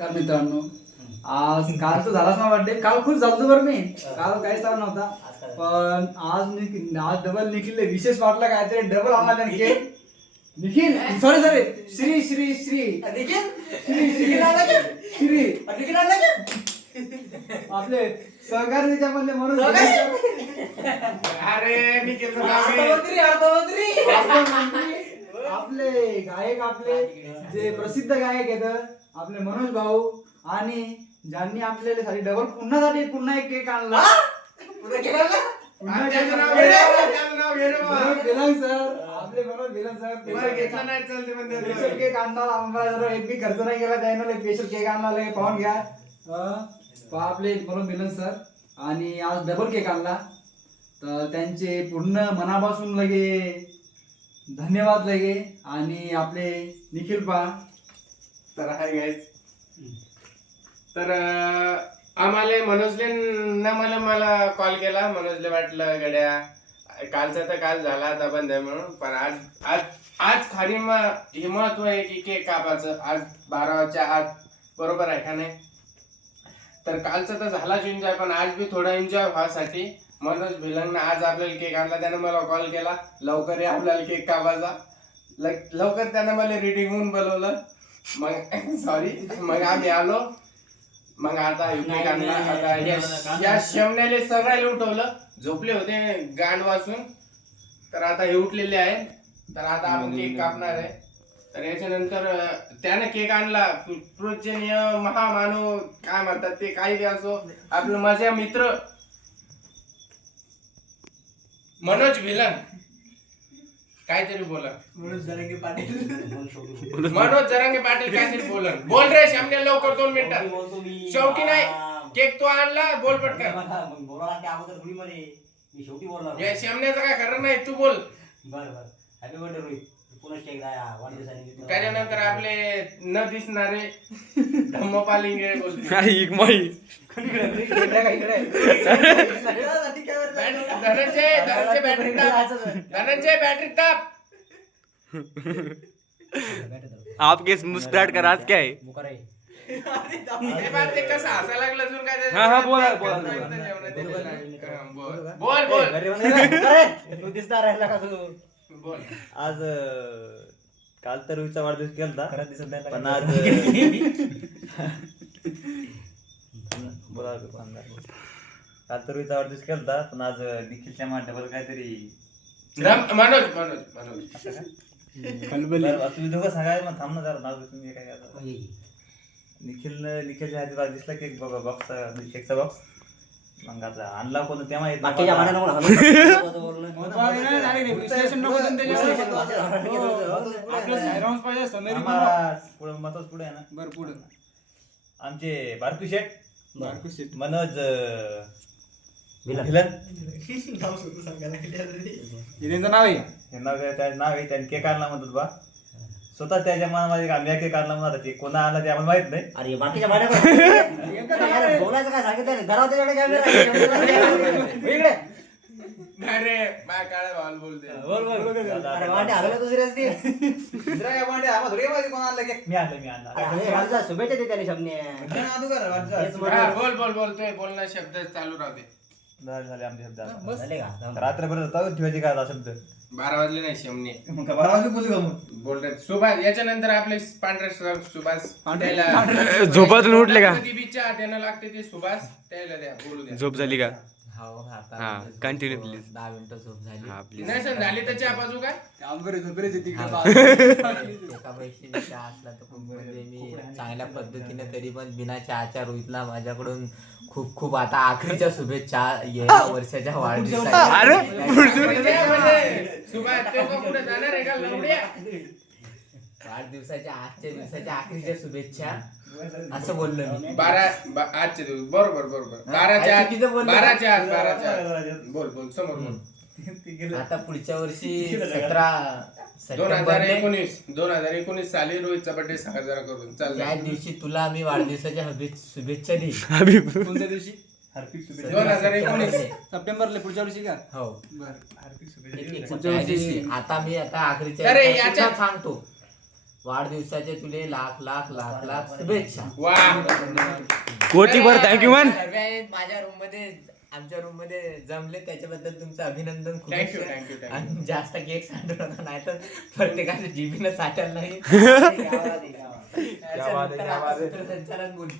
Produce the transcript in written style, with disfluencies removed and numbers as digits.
तर मित्रांनो, आज काल तर झालाच ना बर्थडे. काल खुश झालो बरं मी. काल काहीच ताण नव्हता, पण आज डबल निखिल विशेष वाटला. काहीतरी डबल आणला त्याने केक. निखिल सॉरी श्री श्री श्री आपले सहकारी त्याच्यामधले म्हणून अरे निखिल आपले गायक, आपले जे प्रसिद्ध गायक आहेत आपले मनोज भाऊ, आणि ज्यांनी आपल्याला पुन्हा एक केक आणला. स्पेशल केक आणला. एक बी खर्च नाही केला त्याने. स्पेशल केक आणला. पाहून घ्या. आपले मनोज मिलन सर, आणि आज डबल केक आणला. तर त्यांचे पूर्ण मनापासून लगे धन्यवाद लगे. आणि आपले निखिल पा तर हाय गाईज. तर आम्हाला मनोजले मला कॉल केला. मनोजले वाटलं गड्या कालचा तर काल झाला आता बंद आहे म्हणून, पण आज खरी हे महत्व आहे की केक कापायचं आज 12च्या आत, बरोबर आहे का नाही? तर कालचा तर झालाच एन्जॉय, पण आज बी थोडा एन्जॉय व्हायसाठी मनोज भिलंगनं आज आपल्याला केक आणला. त्यानं मला कॉल केला, लवकर या आपल्याला केक कापायचा. लवकर त्यानं मला रेडी होऊन बोलवलं. मग सॉरी, मग आम्ही आलो. मग आता केक आणला. आता या शेमण्याले सगळ्याला उठवलं. झोपले होते गांड वाजून, तर आता हे उठलेले आहे. तर आता आपण केक कापणार आहे. तर याच्यानंतर त्याने केक आणला. पूजनीय महामानव काय म्हणतात ते, काही बी असो, आपलं माझ्या मित्र मनोज भिलन. काहीतरी बोला. मनोज जरांगे पाटील काहीतरी बोलन. बोल रे श्यामने लवकर, 2 मिनिटं. शेवटी नाही, केक तो आणला, बोल पटकन. या श्यामण्याचं काय खरं नाही, तू बोल. Happy birthday Rohit. त्याच्यानंतर आपले न दिसणारे धम्मपालिंगे बोलते. Dhananjay battery top. आपके मुस्कुराहट का राज क्या है? हे बात ते कसं हसायला लागलं अजून काय. हा, बोला. बोल. आज काल तर रोहितचा वाढदिवस केलता, पण आज बोला काल तर रोहितचा वाढदिवस केलता, पण आज निखिलच्या मांडवर काहीतरी मनोज तुम्ही दोघं सांगाय मग थांब ना जरा. नाव तुम्ही काय करता? निखिलच्या हाती दिसला केक बॉक्स, केकचा बॉक्स. मग आता आणला कोण ते माहित नाही. पुढे आहे ना. बरं पुढे आमचे बारकू शेठ मनोज भिलन, त्यांचं नाव आहे. हे नाव आहे. त्याने केक आणला म्हणतात बा. स्वतः त्याच्या मनामध्ये आम्ही केक आणला म्हणतात. ते कोणा आणला ते आम्हाला माहित नाही. अरे बाकीच्या बोलायचं काय सांगितलं घरात अरे माझ्या काळ्या भावाला बोलते. अरे वाटे हरवलं दुसरी असते. मी आणला शुभेच्छा दे त्याने शब्ने. बोल ते बोलणं शब्द चालू राहते. झाले आमचे शब्द. झाले का? रात्रभर ठेवायचे काय शब्द. 12 वाजले नाही शेमने. मग 12 वाजले बोलू का मग? बोलतात सुभाष. याच्यानंतर आपले पांढरे सुभाष झोपातून उठले का? बीचच्या त्यानं लागते ते सुभाष, त्याला द्या बोलू द्या. झोप झाली का? हा कंटिन्यू प्लीज. 10 मिनिटं झोप झाली. हा प्लीज. नाही सर झाली तर चहा बाजू काय. एका पैसे चहा असला तर खूप म्हणजे मी चांगल्या पद्धतीने, तरी पण बिना चहाच्या रोहितला माझ्याकडून खूप खूप आता आखरीच्या शुभेच्छा या वर्षाच्या सुभाष ते कुठे जाणार आहे का लवड्या? वाढदिवसाच्या आजच्या दिवसाच्या आखरीच्या शुभेच्छा असं बोललो मी. 12 आजचे दिवस. बरोबर 12च्या आत. बोल समोर बोल. आता पुढच्या वर्षी 17 2019 साली रोहितचा बर्थडे साजरा करून त्या चालला. दिवशी तुला आम्ही वाढदिवसाच्या शुभेच्छा देईल. कोणत्या दिवशी? 2019 सप्टेंबरला पुढच्या वर्षी का? हो बरं. त्या दिवशी. आता मी आखरीच्या अरे याच्यात सांगतो वाढदिवसाचे तुले लाख लाख लाख लाख शुभेच्छा. वा कोटीभर थँक्यू मन. सर्व माझ्या रूम मध्ये आमच्या रूम मध्ये जमले त्याच्याबद्दल तुमचं अभिनंदन. खूप थँक्यू थँक्यू थँक्यू. आणि जास्त केक सांडू नका नाही तर प्रत्येकाच्या जिभीनं साठल नाही. क्या बात है, क्या बात है. सूत्रसंचालन बोलतील.